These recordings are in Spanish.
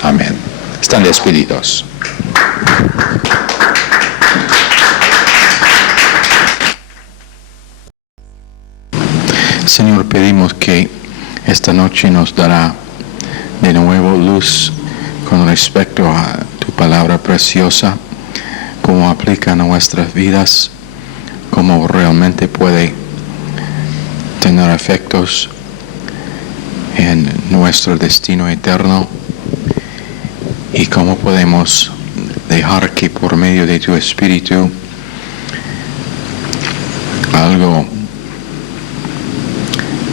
Amén. Están despedidos. Señor, pedimos que esta noche nos dará de nuevo luz con respecto a tu palabra preciosa, cómo aplica a nuestras vidas, cómo realmente puede tener efectos en nuestro destino eterno y cómo podemos dejar que por medio de tu Espíritu algo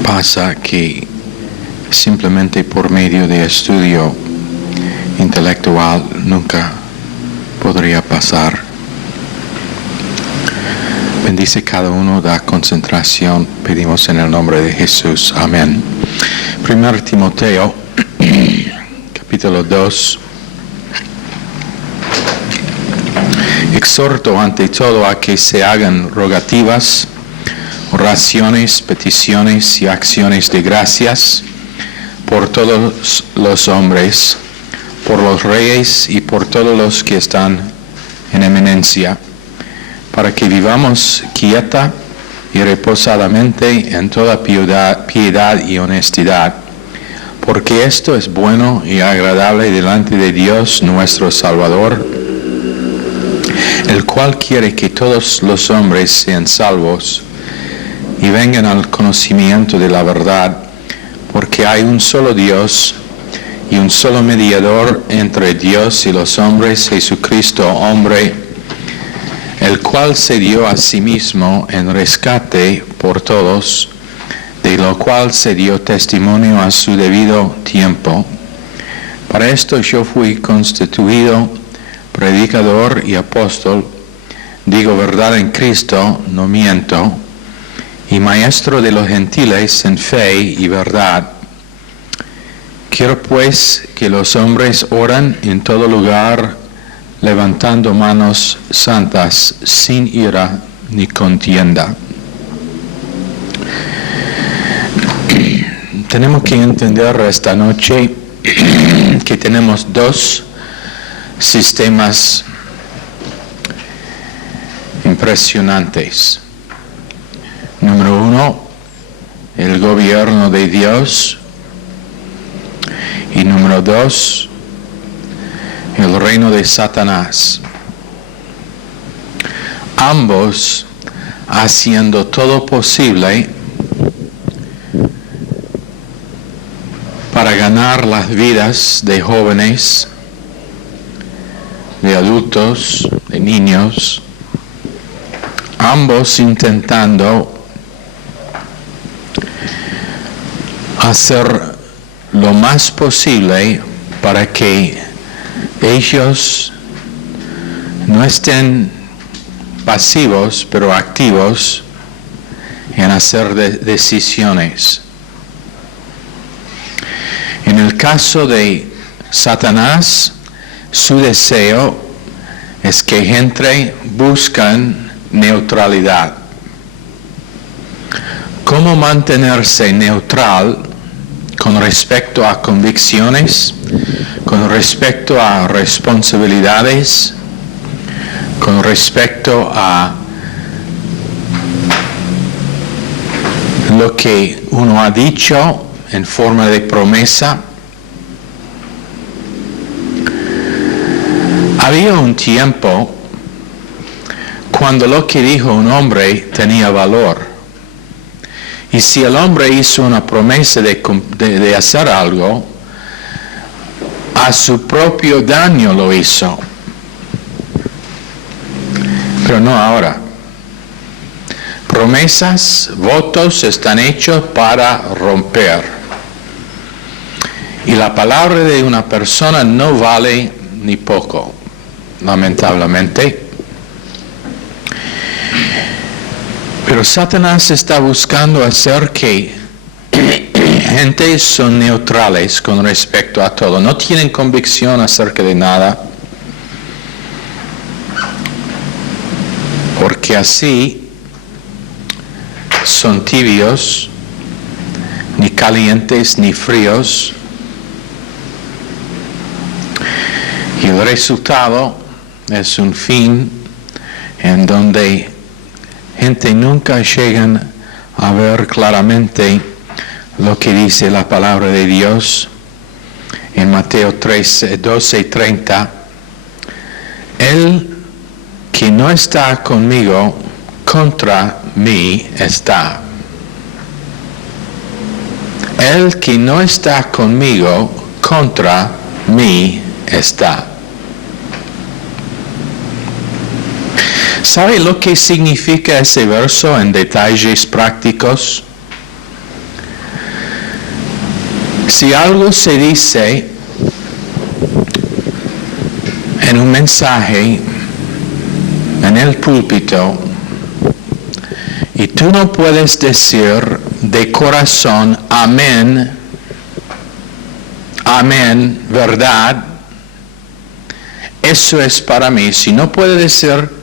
pasa que simplemente por medio de estudio intelectual nunca podría pasar. Bendice cada uno, da concentración, pedimos en el nombre de Jesús. Amén. 1 Timoteo, capítulo 2. Exhorto ante todo a que se hagan rogativas, oraciones, peticiones y acciones de gracias por todos los hombres, por los reyes y por todos los que están en eminencia, para que vivamos quieta y reposadamente en toda piedad y honestidad, porque esto es bueno y agradable delante de Dios nuestro Salvador, el cual quiere que todos los hombres sean salvos y vengan al conocimiento de la verdad, porque hay un solo Dios y un solo mediador entre Dios y los hombres, Jesucristo, hombre, el cual se dio a sí mismo en rescate por todos, de lo cual se dio testimonio a su debido tiempo. Para esto yo fui constituido predicador y apóstol, digo verdad en Cristo, no miento, y maestro de los gentiles en fe y verdad. Quiero pues que los hombres oran en todo lugar, levantando manos santas, sin ira ni contienda. Tenemos que entender esta noche que tenemos dos sistemas impresionantes. Número uno, el gobierno de Dios. Y número dos, el reino de Satanás. Ambos haciendo todo posible para ganar las vidas de jóvenes, de adultos, de niños, ambos intentando hacer lo más posible para que ellos no estén pasivos, pero activos en hacer decisiones. En el caso de Satanás, su deseo es que gente buscan neutralidad. ¿Cómo mantenerse neutral con respecto a convicciones, con respecto a responsabilidades, con respecto a lo que uno ha dicho en forma de promesa? Había un tiempo cuando lo que dijo un hombre tenía valor. Y si el hombre hizo una promesa de hacer algo, a su propio daño lo hizo. Pero no ahora. Promesas, votos están hechos para romper. Y la palabra de una persona no vale ni poco, lamentablemente. Pero Satanás está buscando hacer que gentes son neutrales con respecto a todo. No tienen convicción acerca de nada. Porque así son tibios, ni calientes ni fríos, Y el resultado es un fin en donde gente nunca llega a ver claramente lo que dice la palabra de Dios en Mateo 12:30. El que no está conmigo, contra mí está. El que no está conmigo, contra mí está. ¿Sabe lo que significa ese verso en detalles prácticos? Si algo se dice en un mensaje en el púlpito y tú no puedes decir de corazón amén, amén, verdad, eso es para mí. Si no puedes decir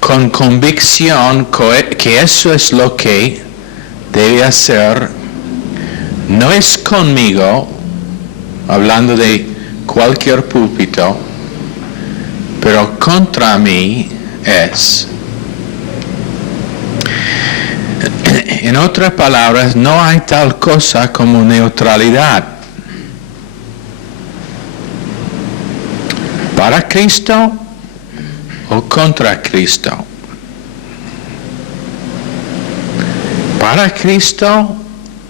con convicción que eso es lo que debe hacer, no es conmigo, hablando de cualquier púlpito, pero contra mí es. En otras palabras, no hay tal cosa como neutralidad. ¿Para Cristo o contra Cristo? ¿Para Cristo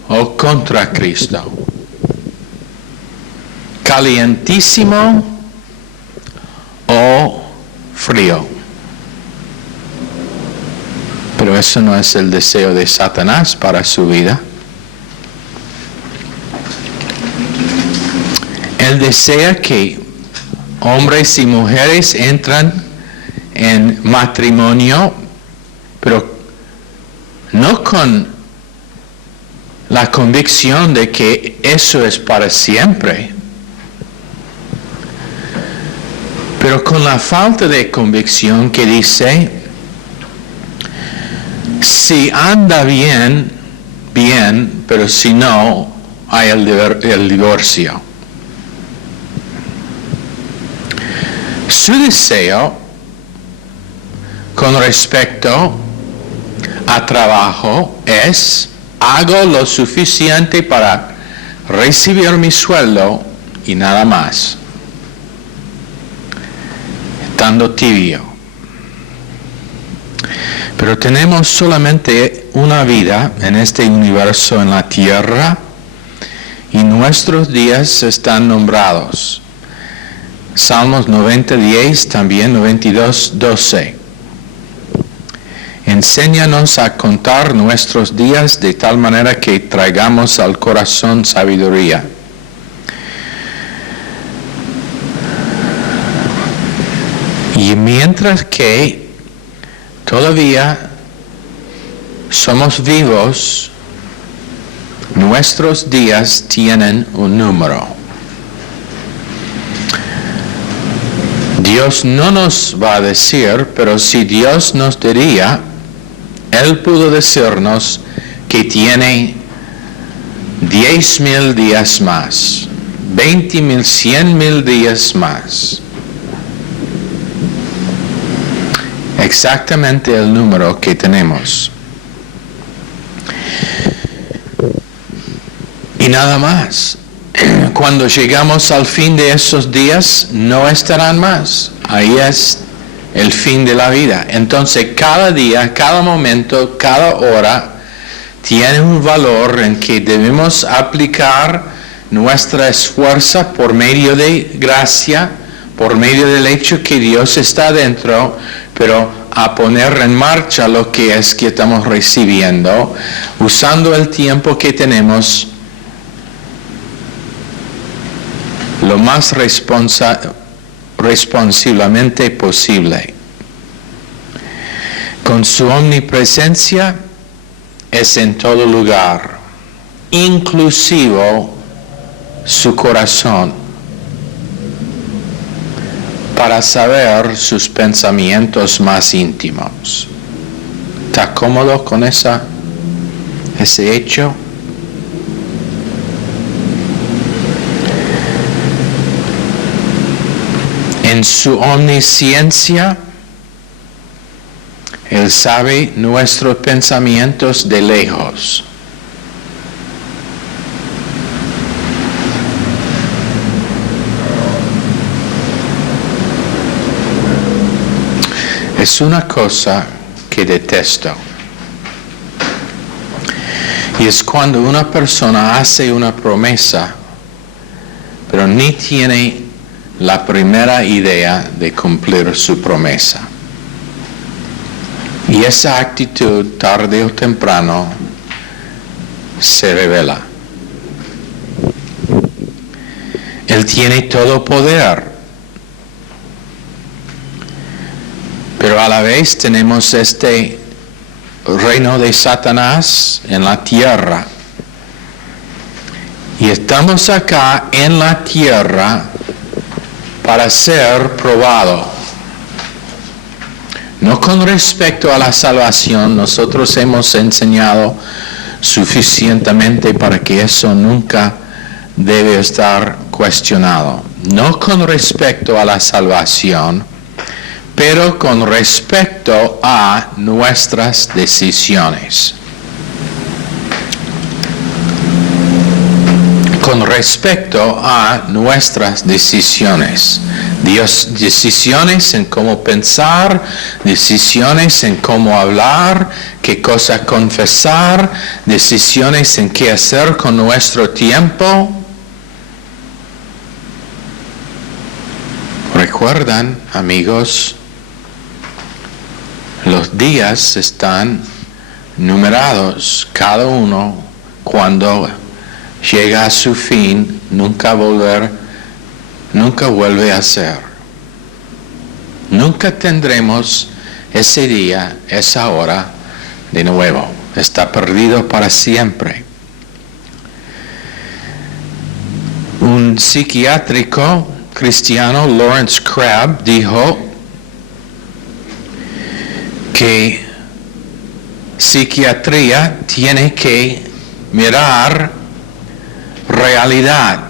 o contra Cristo? ¿Calientísimo o frío? Pero eso no es el deseo de Satanás para su vida. Él desea que hombres y mujeres entran en matrimonio, pero no con la convicción de que eso es para siempre, pero con la falta de convicción que dice, si anda bien, bien, pero si no, hay el divorcio. Su deseo con respecto a trabajo es, hago lo suficiente para recibir mi sueldo y nada más. Estando tibio. Pero tenemos solamente una vida en este universo, en la tierra, y nuestros días están nombrados. Salmos 90:10, también 92:12. Enséñanos a contar nuestros días de tal manera que traigamos al corazón sabiduría. Y mientras que todavía somos vivos, nuestros días tienen un número. Dios no nos va a decir, pero si Dios nos diría, Él pudo decirnos que tiene 10,000 días más, 20,000, 100,000 días más. Exactamente el número que tenemos. Y nada más. Cuando llegamos al fin de esos días, no estarán más. Ahí es el fin de la vida. Entonces, cada día, cada momento, cada hora, tiene un valor en que debemos aplicar nuestra esfuerzo por medio de gracia, por medio del hecho que Dios está dentro, pero a poner en marcha lo que es que estamos recibiendo, usando el tiempo que tenemos lo más responsablemente posible. Con su omnipresencia es en todo lugar, inclusive su corazón, para saber sus pensamientos más íntimos. ¿Está cómodo con ese hecho? En su omnisciencia, Él sabe nuestros pensamientos de lejos. Es una cosa que detesto. Y es cuando una persona hace una promesa, pero ni tiene la primera idea de cumplir su promesa. Y esa actitud, tarde o temprano, se revela. Él tiene todo poder, pero a la vez tenemos este reino de Satanás en la tierra. Y estamos acá en la tierra para ser probado. No con respecto a la salvación, nosotros hemos enseñado suficientemente para que eso nunca debe estar cuestionado. No con respecto a la salvación, pero con respecto a nuestras decisiones. Con respecto a nuestras decisiones. Decisiones en cómo pensar, decisiones en cómo hablar, qué cosa confesar, decisiones en qué hacer con nuestro tiempo. ¿Recuerdan, amigos? Los días están numerados, cada uno cuando llega a su fin, nunca vuelve a ser. Nunca tendremos ese día, esa hora de nuevo. Está perdido para siempre. Un psiquiátrico cristiano, Lawrence Crabb, dijo que psiquiatría tiene que mirar realidad.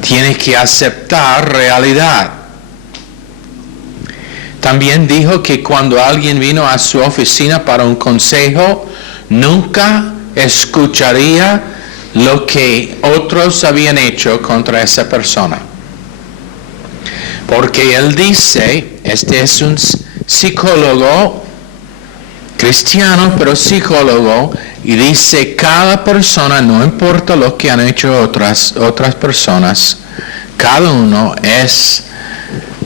Tiene que aceptar realidad. También dijo que cuando alguien vino a su oficina para un consejo, nunca escucharía lo que otros habían hecho contra esa persona. Porque él dice, este es un psicólogo cristiano, pero psicólogo, y dice, cada persona, no importa lo que han hecho otras personas, cada uno es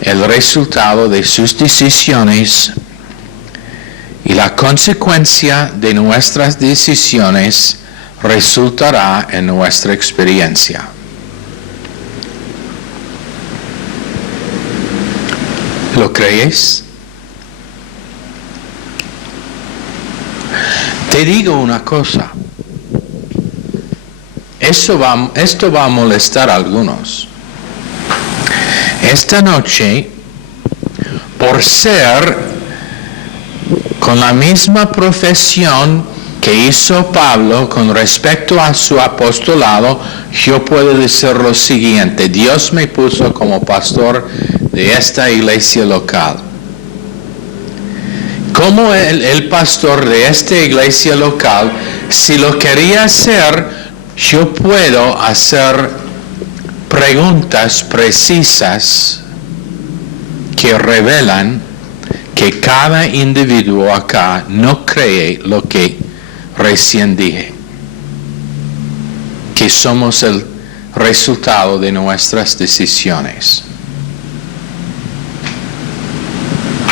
el resultado de sus decisiones, y la consecuencia de nuestras decisiones resultará en nuestra experiencia. ¿Lo crees? Te digo una cosa. Esto va a molestar a algunos. Esta noche, por ser con la misma profesión que hizo Pablo con respecto a su apostolado, yo puedo decir lo siguiente: Dios me puso como pastor de esta iglesia local. Como el pastor de esta iglesia local, si lo quería hacer, yo puedo hacer preguntas precisas que revelan que cada individuo acá no cree lo que recién dije, que somos el resultado de nuestras decisiones.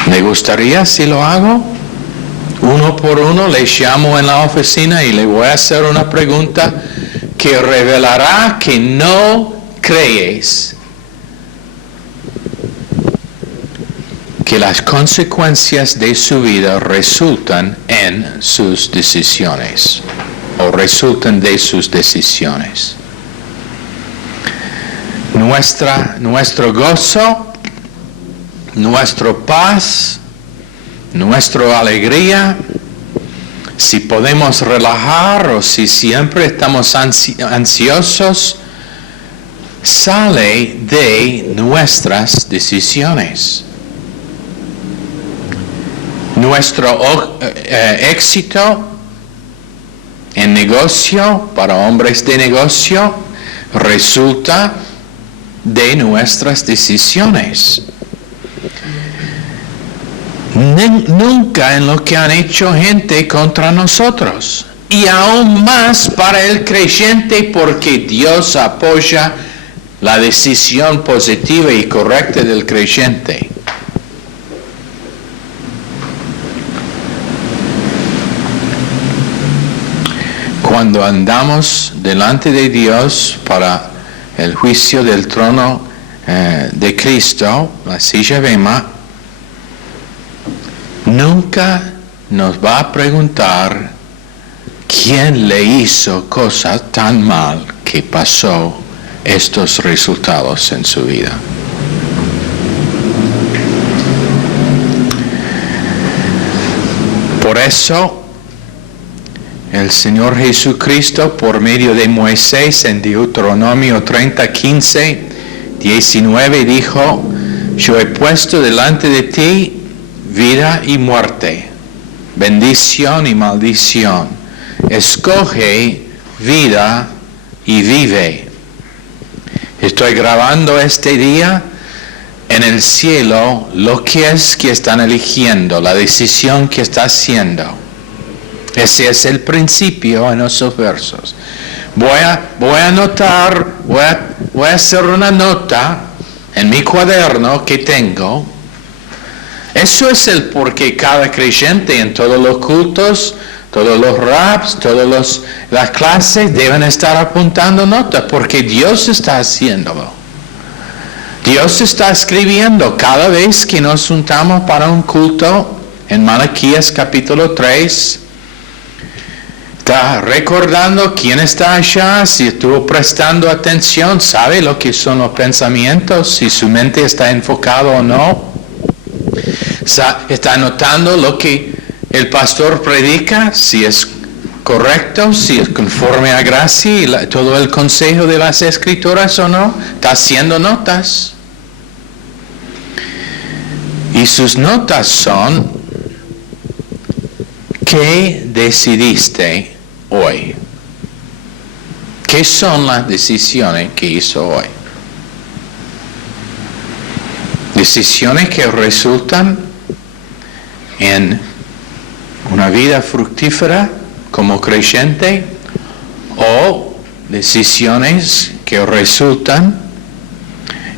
¿Me gustaría si lo hago? Uno por uno le llamo en la oficina y le voy a hacer una pregunta que revelará que no crees que las consecuencias de su vida resultan en sus decisiones o resultan de sus decisiones. Nuestro gozo, nuestra paz, nuestra alegría, si podemos relajar o si siempre estamos ansiosos, sale de nuestras decisiones. Nuestro éxito en negocio para hombres de negocio resulta de nuestras decisiones. Nunca en lo que han hecho gente contra nosotros. Y aún más para el creyente, porque Dios apoya la decisión positiva y correcta del creyente. Cuando andamos delante de Dios para el juicio del trono de Cristo, la silla bema, nunca nos va a preguntar quién le hizo cosas tan mal que pasó estos resultados en su vida. Por eso, el Señor Jesucristo, por medio de Moisés, en Deuteronomio 30, 15, 19, dijo: yo he puesto delante de ti vida y muerte, bendición y maldición. Escoge vida y vive. Estoy grabando este día en el cielo lo que es que están eligiendo, la decisión que está haciendo. Ese es el principio en esos versos. Voy a anotar, voy a hacer una nota en mi cuaderno que tengo. Eso es el por qué cada creyente en todos los cultos, todos los raps, todas las clases deben estar apuntando notas, porque Dios está haciéndolo. Dios está escribiendo cada vez que nos juntamos para un culto en Malaquías capítulo 3. Está recordando quién está allá, si estuvo prestando atención, sabe lo que son los pensamientos, si su mente está enfocada o no. Está notando lo que el pastor predica, si es correcto, si es conforme a gracia y todo el consejo de las escrituras o no. Está haciendo notas. Y sus notas son: ¿qué decidiste hoy? ¿Qué son las decisiones que hizo hoy? Decisiones que resultan en una vida fructífera como creyente, o decisiones que resultan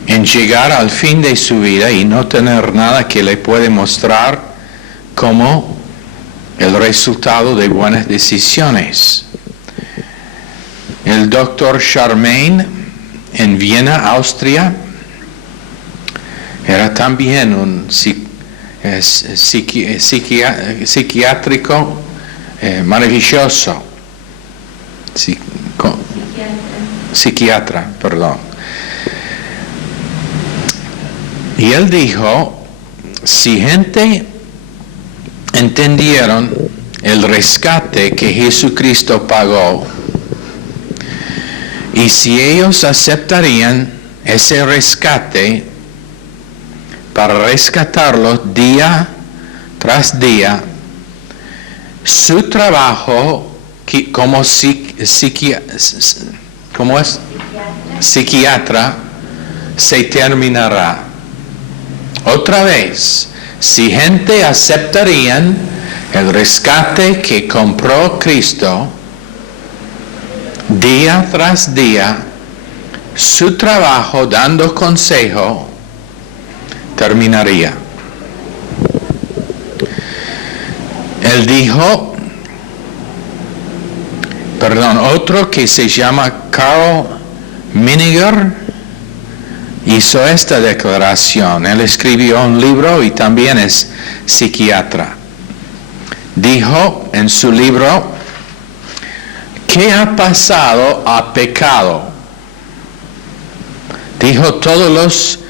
en llegar al fin de su vida y no tener nada que le puede mostrar como el resultado de buenas decisiones. El doctor Charmaine en Viena, Austria, era también un psiquiátrico maravilloso. Psiquiatra, perdón. Y él dijo, si gente entendieron el rescate que Jesucristo pagó, y si ellos aceptarían ese rescate para rescatarlos día tras día, su trabajo como psiquiatra se terminará. Otra vez, si gente aceptarían el rescate que compró Cristo día tras día, su trabajo dando consejo terminaría. Él dijo, otro que se llama Carl Miniger hizo esta declaración. Él escribió un libro y también es psiquiatra. Dijo en su libro, ¿qué ha pasado a pecado? Dijo, todos los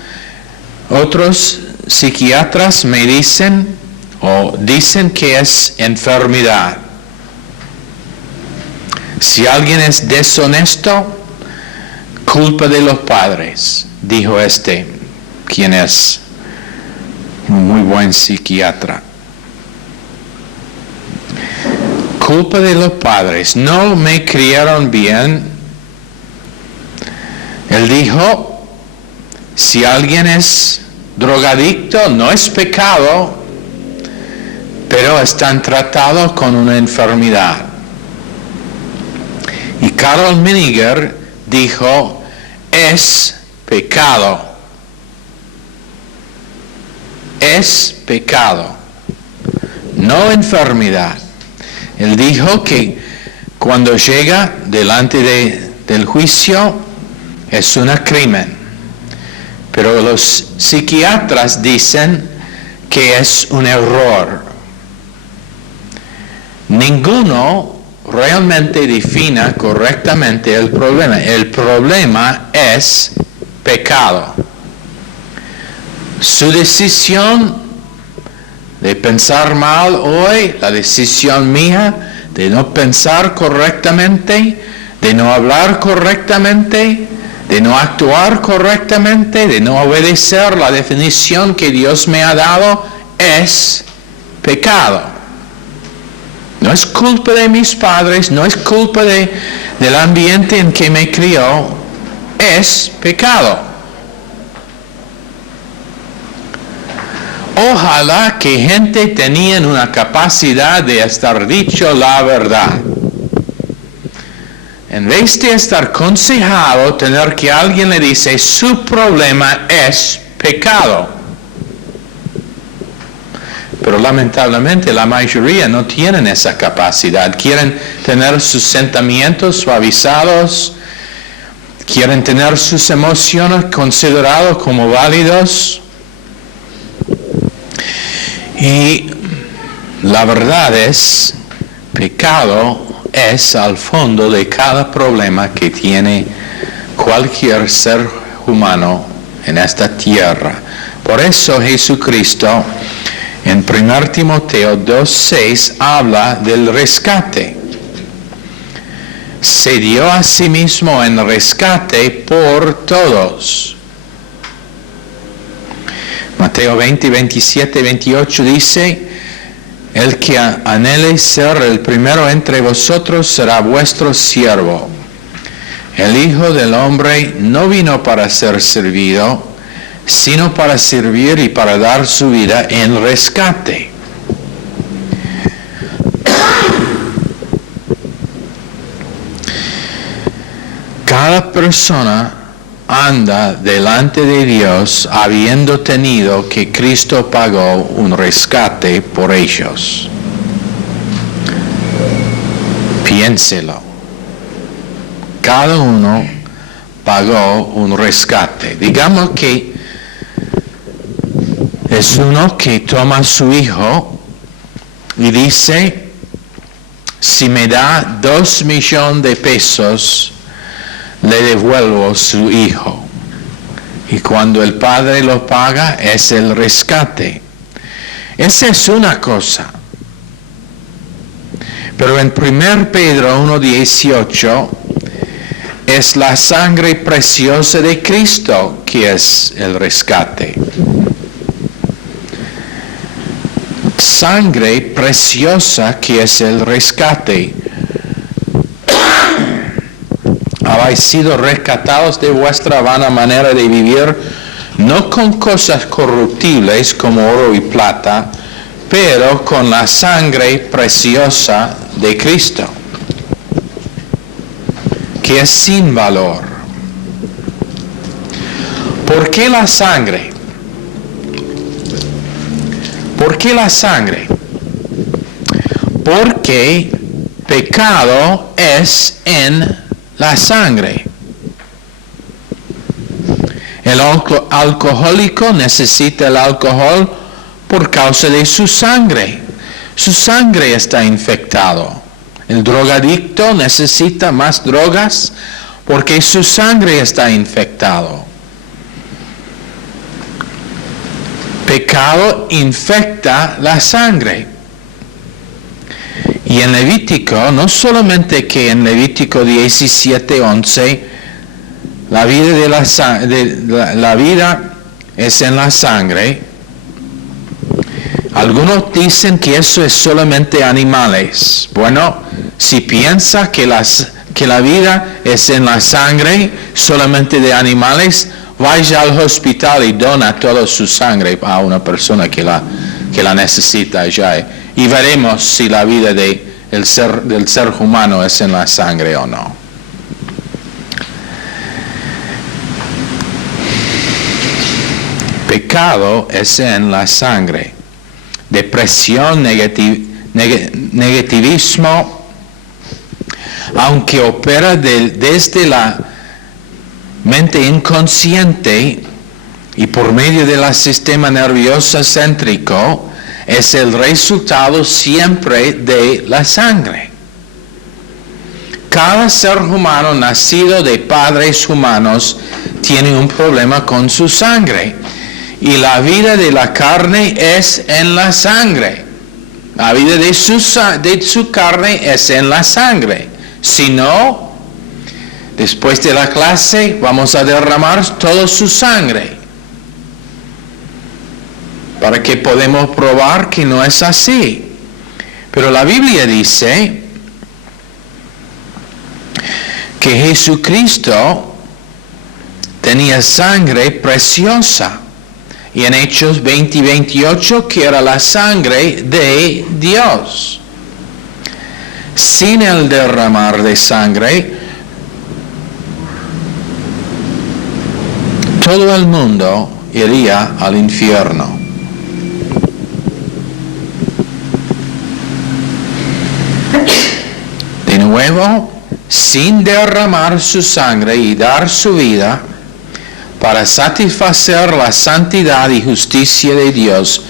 otros psiquiatras me dicen que es enfermedad. Si alguien es deshonesto Culpa de los padres, dijo quien es un muy buen psiquiatra. Culpa de los padres, no me criaron bien. Él dijo, si alguien es drogadicto, no es pecado, pero están tratados con una enfermedad. Y Carl Miniger dijo, es pecado. Es pecado, no enfermedad. Él dijo que cuando llega delante del juicio es un crimen. Pero los psiquiatras dicen que es un error. Ninguno realmente define correctamente el problema. El problema es pecado. Su decisión de pensar mal hoy, la decisión mía de no pensar correctamente, de no hablar correctamente, de no actuar correctamente, de no obedecer la definición que Dios me ha dado, es pecado. No es culpa de mis padres, no es culpa del ambiente en que me crió, es pecado. Ojalá que gente tenía una capacidad de estar dicho la verdad. En vez de estar aconsejado, tener que alguien le dice, su problema es pecado. Pero lamentablemente la mayoría no tienen esa capacidad. Quieren tener sus sentimientos suavizados, quieren tener sus emociones consideradas como válidos. Y la verdad es, pecado es al fondo de cada problema que tiene cualquier ser humano en esta tierra. Por eso Jesucristo en 1 Timoteo 2:6 habla del rescate. Se dio a sí mismo en rescate por todos. Mateo 20, 27, 28 dice, el que anhele ser el primero entre vosotros será vuestro siervo. El Hijo del Hombre no vino para ser servido, sino para servir y para dar su vida en rescate. Cada persona anda delante de Dios habiendo tenido que Cristo pagó un rescate por ellos. Piénselo. Cada uno pagó un rescate. Digamos que es uno que toma a su hijo y dice, si me da 2 millones de pesos, le devuelvo su hijo. Y cuando el padre lo paga, es el rescate. Esa es una cosa. Pero en 1 Pedro 1:18 es la sangre preciosa de Cristo que es el rescate. Sangre preciosa que es el rescate. Habéis sido rescatados de vuestra vana manera de vivir, no con cosas corruptibles como oro y plata, pero con la sangre preciosa de Cristo, que es sin valor. ¿Por qué la sangre? ¿Por qué la sangre? Porque pecado es en la sangre. El alcohólico necesita el alcohol por causa de su sangre. Su sangre está infectado. El drogadicto necesita más drogas porque su sangre está infectado. Pecado infecta la sangre. Y en Levítico, no solamente que en Levítico 17:11 la vida es en la sangre. Algunos dicen que eso es solamente animales. Bueno, si piensa que la vida es en la sangre solamente de animales, vaya al hospital y dona toda su sangre a una persona que la necesita ya. Y veremos si la vida del ser humano es en la sangre o no. Pecado es en la sangre. Depresión, negativismo, aunque opera desde la mente inconsciente y por medio del sistema nervioso céntrico, es el resultado siempre de la sangre. Cada ser humano nacido de padres humanos tiene un problema con su sangre. Y la vida de la carne es en la sangre. La vida de su carne es en la sangre. Si no, después de la clase vamos a derramar toda su sangre. Para que podamos probar que no es así. Pero la Biblia dice que Jesucristo tenía sangre preciosa. Y en Hechos 20 y 28, que era la sangre de Dios. Sin el derramar de sangre, todo el mundo iría al infierno. De nuevo, sin derramar su sangre y dar su vida, para satisfacer la santidad y justicia de Dios,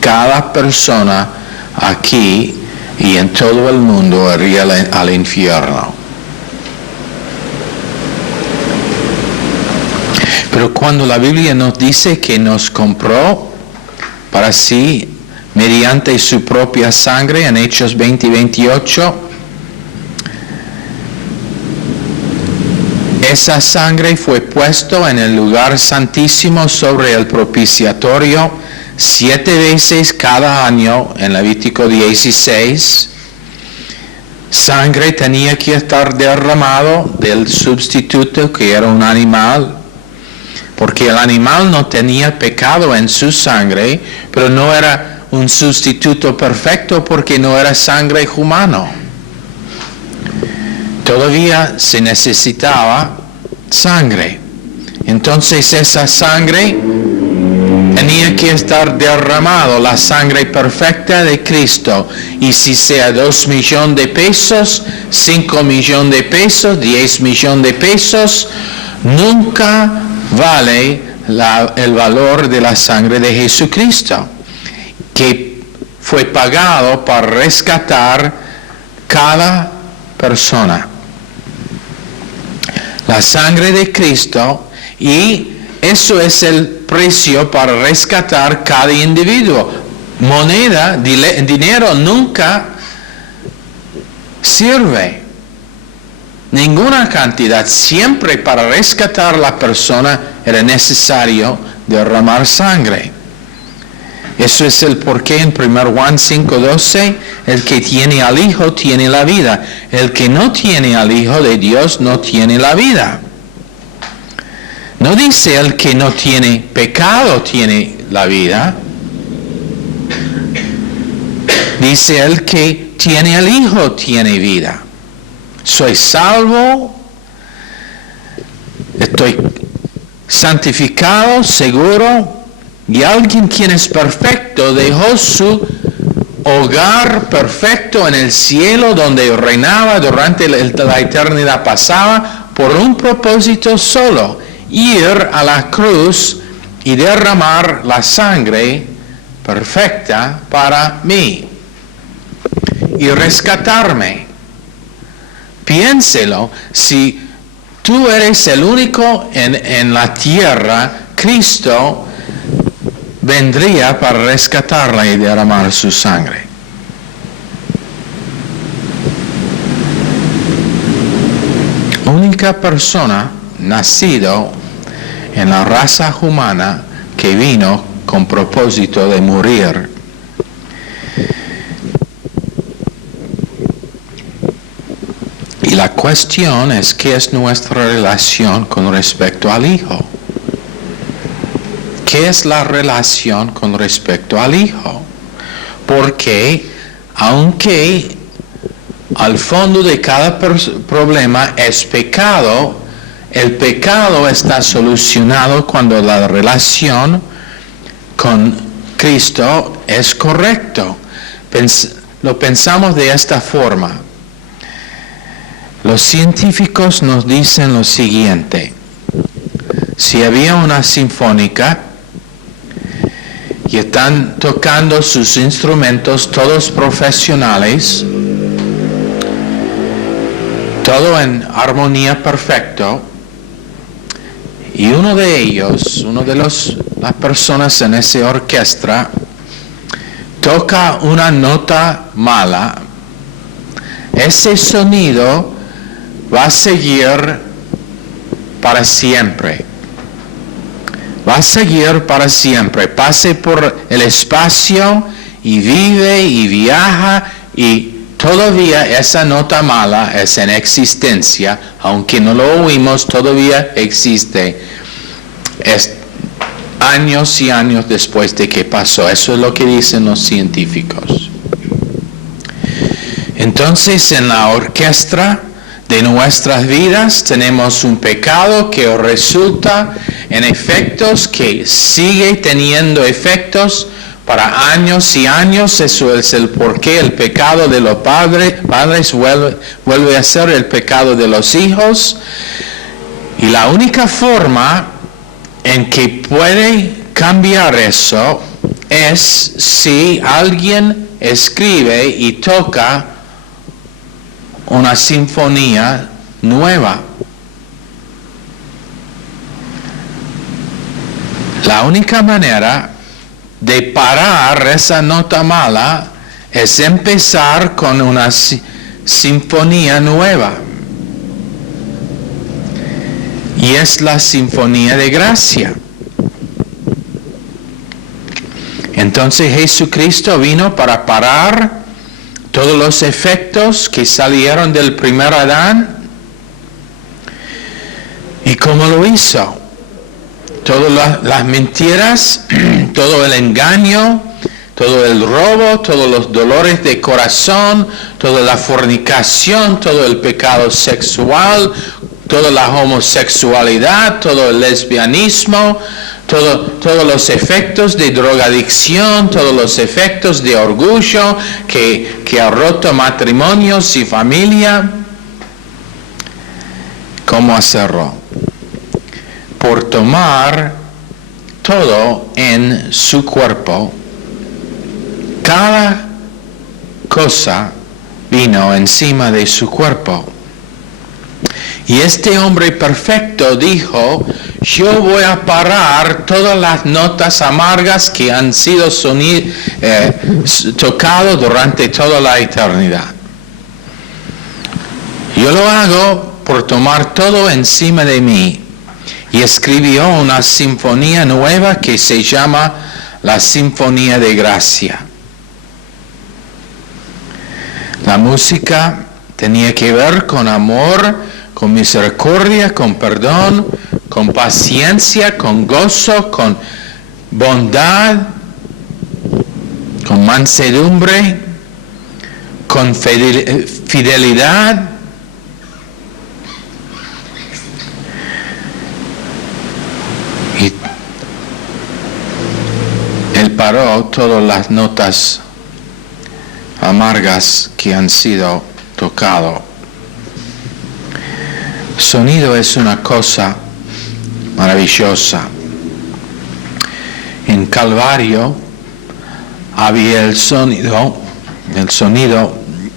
cada persona aquí y en todo el mundo iría al infierno. Pero cuando la Biblia nos dice que nos compró para sí mediante su propia sangre en Hechos 20 y 28, esa sangre fue puesto en el lugar santísimo sobre el propiciatorio 7 veces cada año en Levítico 16. Sangre tenía que estar derramado del sustituto que era un animal, porque el animal no tenía pecado en su sangre, pero no era un sustituto perfecto porque no era sangre humana. Todavía se necesitaba sangre. Entonces esa sangre tenía que estar derramado, la sangre perfecta de Cristo. Y si sea 2 millones de pesos, 5 millones de pesos, 10 millones de pesos, nunca vale el valor de la sangre de Jesucristo, que fue pagado para rescatar cada persona. La sangre de Cristo, y eso es el precio para rescatar cada individuo. Moneda, dinero nunca sirve. Ninguna cantidad. Siempre para rescatar a la persona era necesario derramar sangre. Eso es el porqué en 1 Juan 5:12, el que tiene al Hijo tiene la vida. El que no tiene al Hijo de Dios no tiene la vida. No dice el que no tiene pecado tiene la vida. Dice el que tiene al Hijo tiene vida. Soy salvo, estoy santificado, seguro. Y alguien quien es perfecto dejó su hogar perfecto en el cielo donde reinaba durante la eternidad pasada por un propósito solo: ir a la cruz y derramar la sangre perfecta para mí y rescatarme. Piénselo, si tú eres el único en la tierra, Cristo vendría para rescatarla y derramar su sangre. Única persona, nacido en la raza humana que vino con propósito de morir. Y la cuestión es qué es nuestra relación con respecto al Hijo. ¿Qué es la relación con respecto al Hijo? Porque aunque al fondo de cada problema es pecado, el pecado está solucionado cuando la relación con Cristo es correcto. Lo pensamos de esta forma. Los científicos nos dicen lo siguiente: si había una sinfónica y están tocando sus instrumentos todos profesionales, todo en armonía perfecto, y uno de las personas en esa orquesta toca una nota mala, ese sonido va a seguir para siempre. Va a seguir para siempre. Pase por el espacio y vive y viaja, y todavía esa nota mala es en existencia, aunque no lo oímos, todavía existe. Es años y años después de que pasó. Eso es lo que dicen los científicos. Entonces, en la orquesta de nuestras vidas tenemos un pecado que resulta en efectos, que sigue teniendo efectos para años y años. Eso es el porqué el pecado de los padres vuelve a ser el pecado de los hijos. Y la única forma en que puede cambiar eso es si alguien escribe y toca una sinfonía nueva. La única manera de parar esa nota mala es empezar con una sinfonía nueva. Y es la sinfonía de gracia. Entonces Jesucristo vino para parar todos los efectos que salieron del primer Adán. ¿Y cómo lo hizo? Todas las mentiras, todo el engaño, todo el robo, todos los dolores de corazón, toda la fornicación, todo el pecado sexual, toda la homosexualidad, todo el lesbianismo, todos los efectos de drogadicción, todos los efectos de orgullo que ha roto matrimonios y familia. ¿Cómo hacerlo? Por tomar todo en su cuerpo. Cada cosa vino encima de su cuerpo. Y este hombre perfecto dijo: yo voy a parar todas las notas amargas que han sido tocadas durante toda la eternidad. Yo lo hago por tomar todo encima de mí. Y escribió una sinfonía nueva que se llama la Sinfonía de Gracia. La música tenía que ver con amor, con misericordia, con perdón, con paciencia, con gozo, con bondad, con mansedumbre, con fidelidad. Y él paró todas las notas amargas que han sido tocadas. Sonido es una cosa maravillosa. En Calvario había el sonido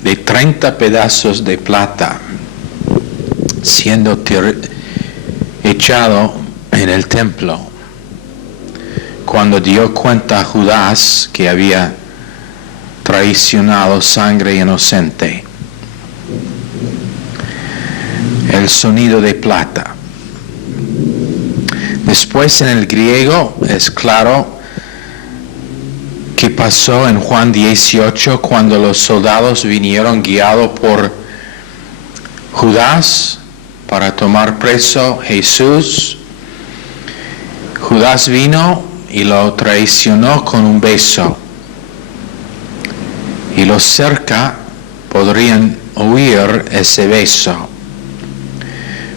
de 30 pedazos de plata siendo echado en el templo, cuando dio cuenta a Judas que había traicionado sangre inocente. El sonido de plata. Después en el griego es claro que pasó en Juan 18 cuando los soldados vinieron guiados por Judas para tomar preso Jesús. Judas vino y lo traicionó con un beso. Y los cerca podrían oír ese beso.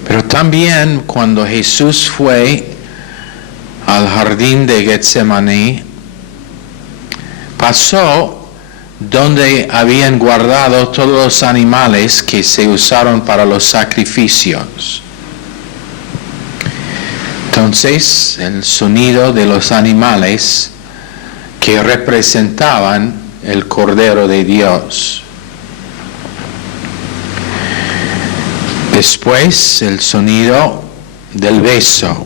Pero también cuando Jesús fue al jardín de Getsemaní, pasó donde habían guardado todos los animales que se usaron para los sacrificios. Entonces, el sonido de los animales que representaban el Cordero de Dios. Después, el sonido del beso.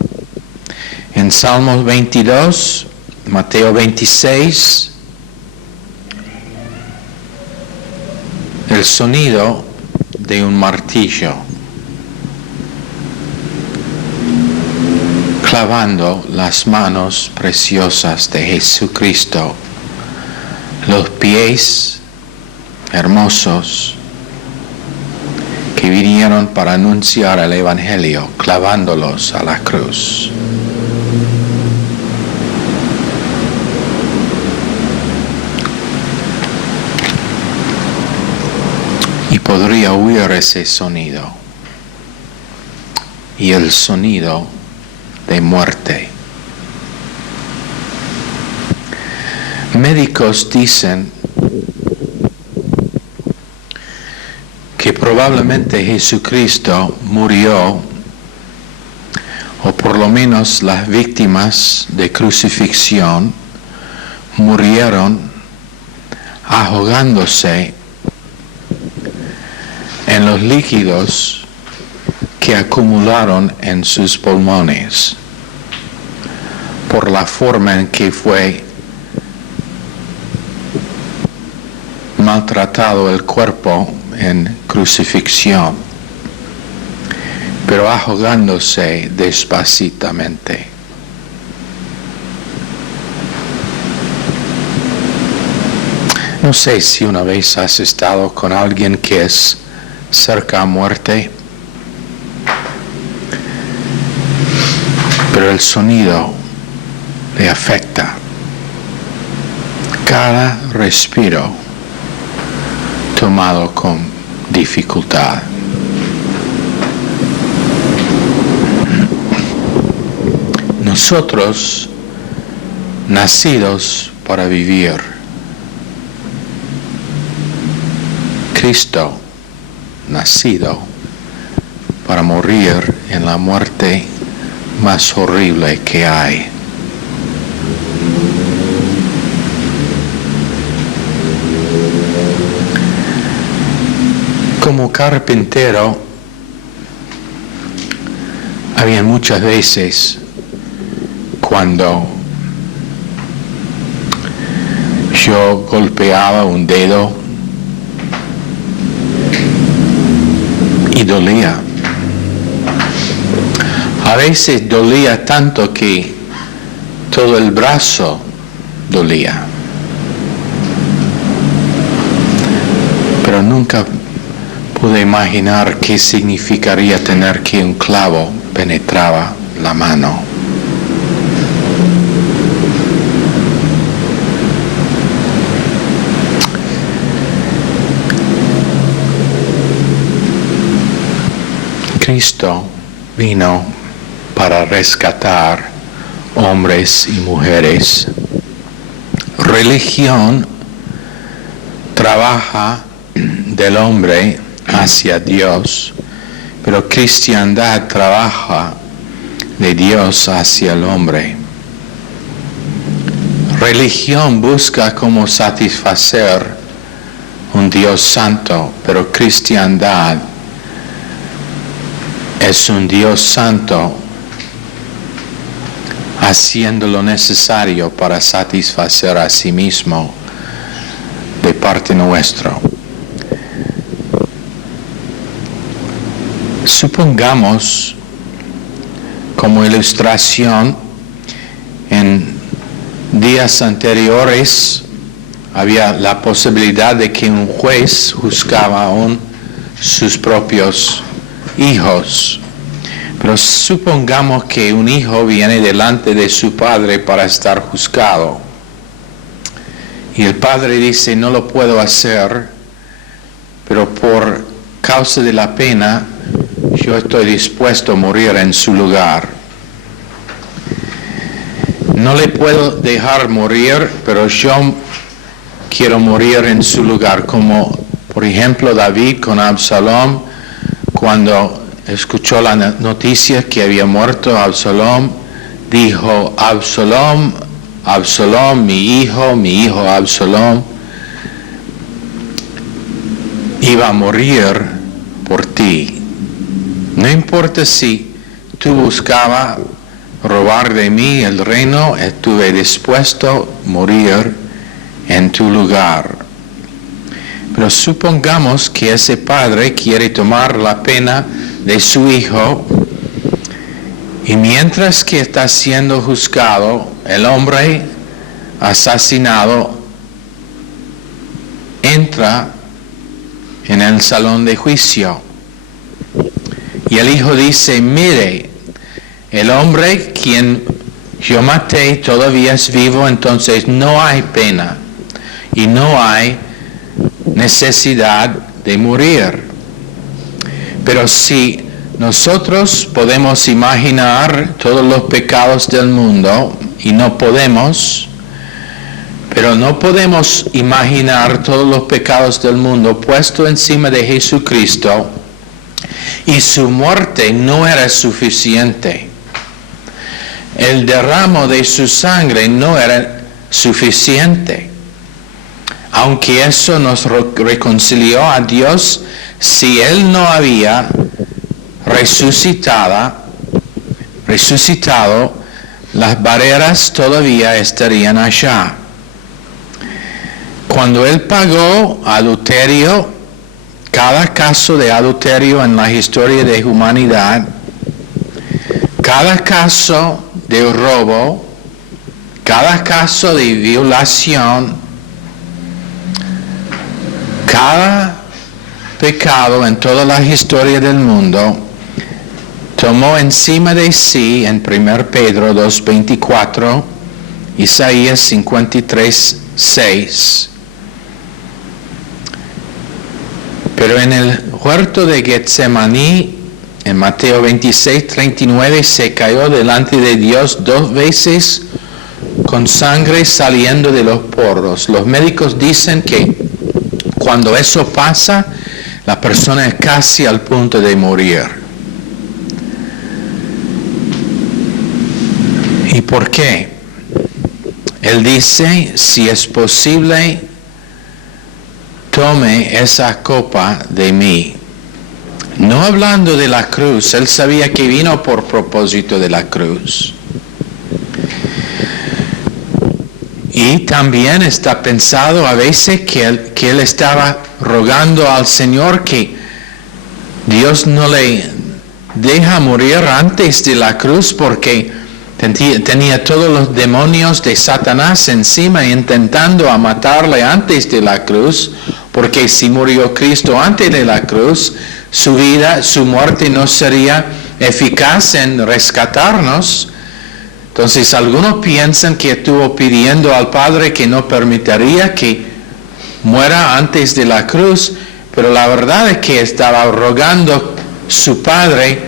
En Salmos 22, Mateo 26, el sonido de un martillo clavando las manos preciosas de Jesucristo, los pies hermosos que vinieron para anunciar el Evangelio, clavándolos a la cruz. Y podría oír ese sonido, y el sonido de muerte. Médicos dicen que probablemente Jesucristo murió, o por lo menos las víctimas de crucifixión murieron ahogándose en los líquidos que acumularon en sus pulmones por la forma en que fue maltratado el cuerpo en crucifixión, pero ahogándose despacitamente. No sé si una vez has estado con alguien que es cerca a muerte, pero el sonido le afecta. Cada respiro tomado con dificultad. Nosotros, nacidos para vivir, Cristo, nacido para morir en la muerte más horrible que hay. Como carpintero, había muchas veces cuando yo golpeaba un dedo y dolía. A veces dolía tanto que todo el brazo dolía. Pero nunca pude imaginar qué significaría tener que un clavo penetraba la mano. Cristo vino para rescatar hombres y mujeres. Religión trabaja del hombre hacia Dios, pero cristiandad trabaja de Dios hacia el hombre. Religión busca cómo satisfacer un Dios santo, pero cristiandad es un Dios santo haciendo lo necesario para satisfacer a sí mismo de parte nuestra. Supongamos, como ilustración, en días anteriores había la posibilidad de que un juez juzgaba aún sus propios hijos. Pero supongamos que un hijo viene delante de su padre para estar juzgado. Y el padre dice, no lo puedo hacer, pero por causa de la pena, yo estoy dispuesto a morir en su lugar. No le puedo dejar morir, pero yo quiero morir en su lugar, como por ejemplo David con Absalom, cuando escuchó la noticia que había muerto Absalom, dijo, Absalom, Absalom, mi hijo Absalom, iba a morir por ti. No importa si tú buscabas robar de mí el reino, estuve dispuesto a morir en tu lugar. Pero supongamos que ese padre quiere tomar la pena de su hijo y mientras que está siendo juzgado, el hombre asesinado entra en el salón de juicio y el hijo dice, mire, el hombre quien yo maté todavía es vivo, entonces no hay pena y no hay necesidad de morir. Pero si nosotros podemos imaginar todos los pecados del mundo, y no podemos, pero no podemos imaginar todos los pecados del mundo puesto encima de Jesucristo, y su muerte no era suficiente. El derramo de su sangre no era suficiente. Aunque eso nos reconcilió a Dios, si Él no había resucitado, las barreras todavía estarían allá. Cuando Él pagó adulterio, cada caso de adulterio en la historia de humanidad, cada caso de robo, cada caso de violación, cada pecado en toda la historia del mundo, tomó encima de sí en 1 Pedro 2:24, Isaías 53:6. Pero en el huerto de Getsemaní, en Mateo 26:39, se cayó delante de Dios 2 veces con sangre saliendo de los poros. Los médicos dicen que cuando eso pasa, la persona es casi al punto de morir. ¿Y por qué? Él dice, si es posible, tome esa copa de mí. No hablando de la cruz, él sabía que vino por propósito de la cruz. Y también está pensado a veces que él estaba rogando al Señor que Dios no le deja morir antes de la cruz porque tenía todos los demonios de Satanás encima intentando a matarle antes de la cruz, porque si murió Cristo antes de la cruz, su vida, su muerte no sería eficaz en rescatarnos. Entonces algunos piensan que estuvo pidiendo al Padre que no permitiría que muera antes de la cruz, pero la verdad es que estaba rogando su Padre,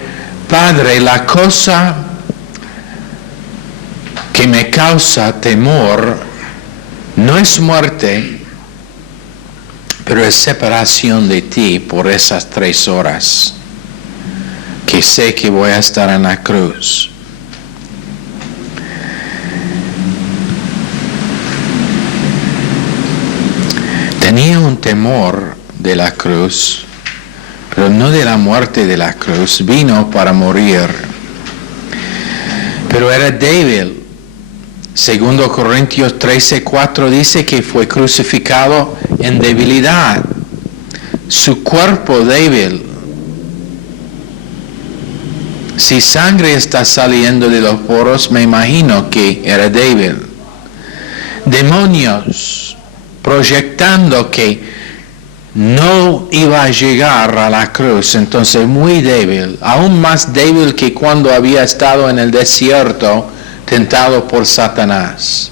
Padre, la cosa que me causa temor no es muerte, pero es separación de ti por esas 3 horas, que sé que voy a estar en la cruz. Tenía un temor de la cruz, pero no de la muerte de la cruz. Vino para morir, pero era débil. 2 Corintios 13:4 dice que fue crucificado en debilidad. Su cuerpo débil Si sangre está saliendo de los poros, me imagino que era débil. Demonios proyectando que no iba a llegar a la cruz, entonces muy débil, aún más débil que cuando había estado en el desierto tentado por Satanás.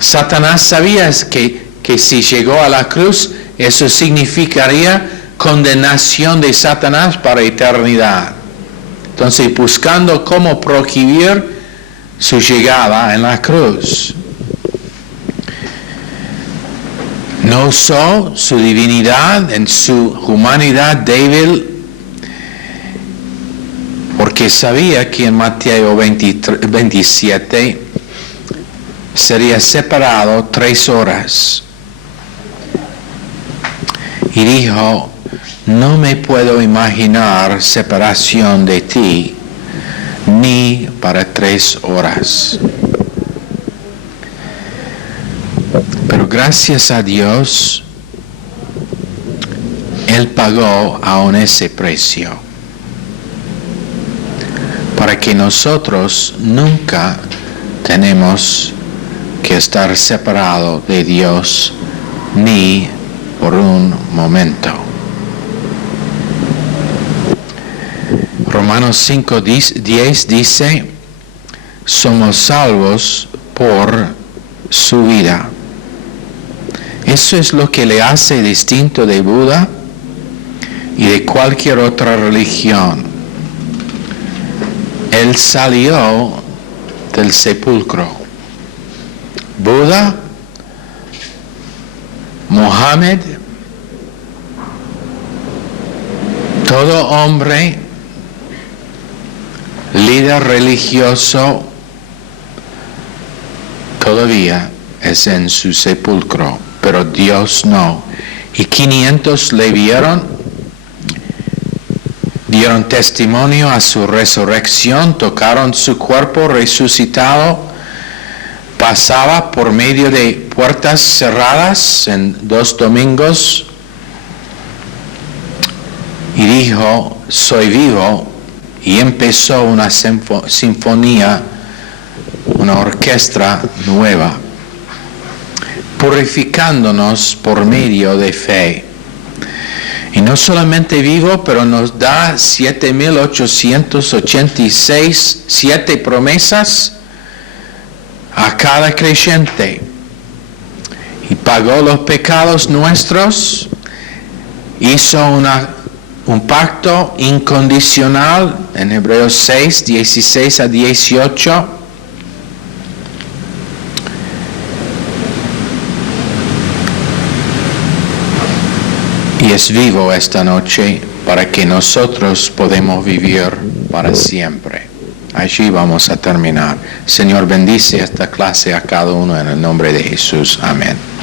Satanás sabía que si llegó a la cruz, eso significaría condenación de Satanás para eternidad. Entonces, buscando cómo prohibir su llegada en la cruz. No usó su divinidad en su humanidad débil, porque sabía que en Mateo 27 sería separado 3 horas. Y dijo, no me puedo imaginar separación de ti, ni para 3 horas. Pero gracias a Dios, Él pagó aún ese precio, para que nosotros nunca tenemos que estar separados de Dios, ni por un momento. Romanos 5:10 dice, somos salvos por su vida. Eso es lo que le hace distinto de Buda y de cualquier otra religión. Él salió del sepulcro. Buda, Mohammed, todo hombre, líder religioso, todavía es en su sepulcro, pero Dios no. Y 500 le vieron, dieron testimonio a su resurrección, tocaron su cuerpo resucitado, pasaba por medio de puertas cerradas en 2 domingos y dijo, soy vivo, y empezó una sinfonía, una orquesta nueva, purificándonos por medio de fe. Y no solamente vivo, pero nos da 7,886, 7 promesas a cada creyente. Y pagó los pecados nuestros, hizo un pacto incondicional en Hebreos 6, 16 a 18. Y es vivo esta noche para que nosotros podamos vivir para siempre. Allí vamos a terminar. Señor, bendice esta clase a cada uno en el nombre de Jesús. Amén.